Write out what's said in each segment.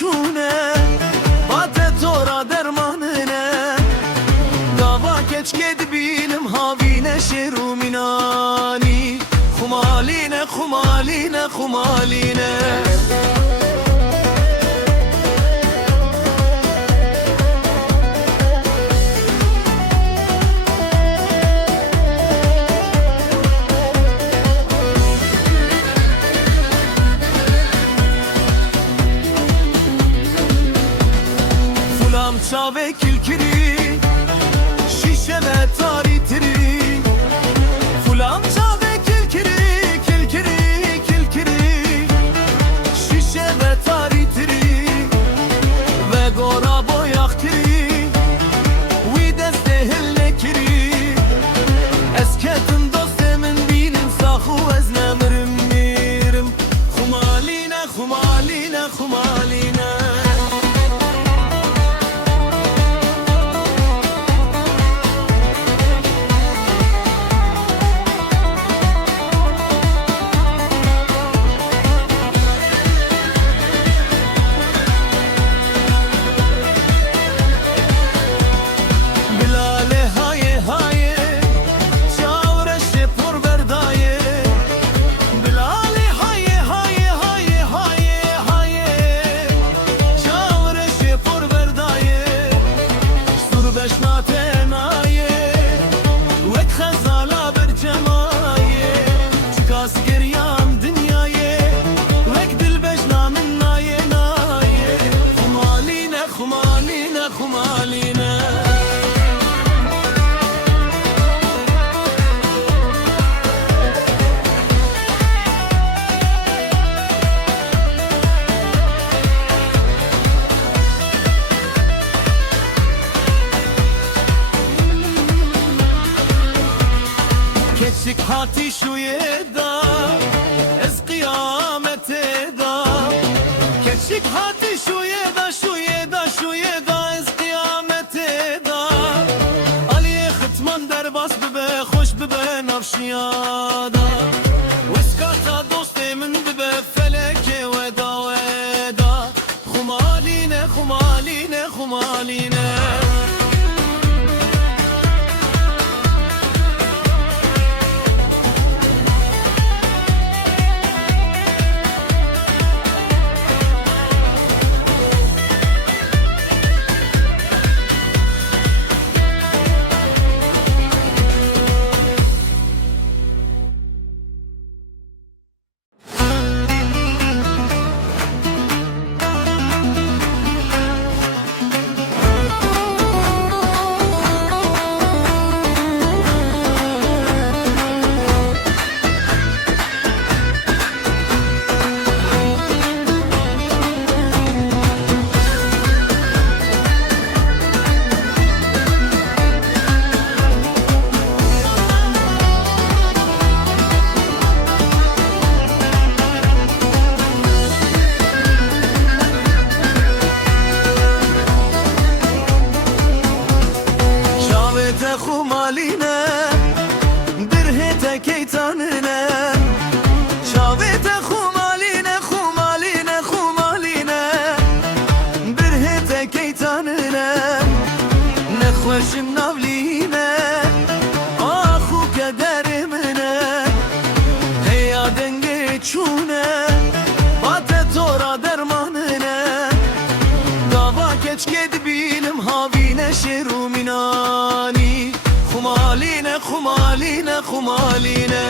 çune Bate tora dermanine Dava keç gedbilim havine şeru minani Xumaline, xumaline, xumaline Çave kilkiri şişe ve taritiri Fulam çave kilkiri kilkiri kilkiri şişe ve taritiri ve gora boyaktiri vi deste hellekiri esketin dostemin bilin sahu eznemirim mirim Xumaline, xumaline, xumaline Keçik hati şu yeda ez kıyamete da Keçik hati şu yeda şu yeda şu yeda ez kıyamete da Aliye xitman derbas bibe hoş bibe nafşiyada Veskata dostemin bibe feleke veda veda Xumaline, xumaline, xumaline Xumaline dirhete keytanine Çavete xumaline, xumaline, xumaline dirhete keytanine Ne xoşim navline Ahu kederimine Heya denge çune Bate tora dermanine Dava keç gedbilim havine şeru minani Xumaline, xumaline, xumaline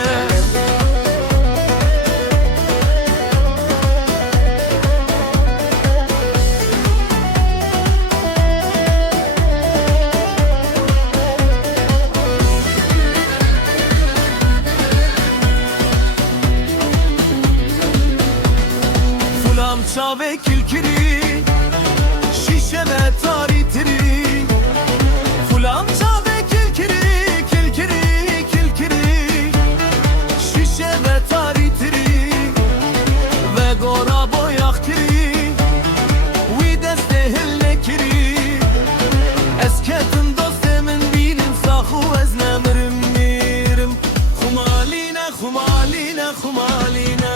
Fulam çave kilkiri şişe ve taritiri Fulam çave kilkiri kilkiri kilkiri şişe ve taritiri ve gora boyaktiri vi deste hellekiri esketin dostemin bilin sahu eznemirim mirim Xumaline, xumaline, xumaline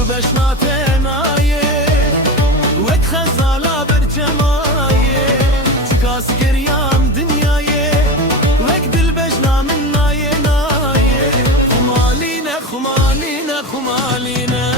ببشنات نايه وك خزالا برجمايه چکاس گریام دنیایه وك دل بجنا من نايه نايه خمالينا خمالينا خمالينا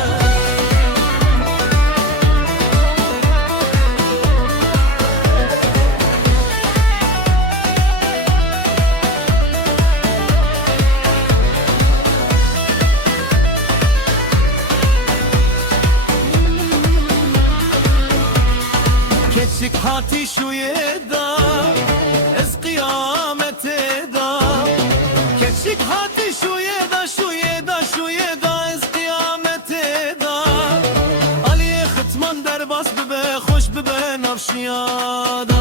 keçik hati şu yeda ez kıyamete da keçik hati şu yeda şu yeda şu yeda ez kıyamete da aliye xitman derbas bibe hoş bibe navşiyada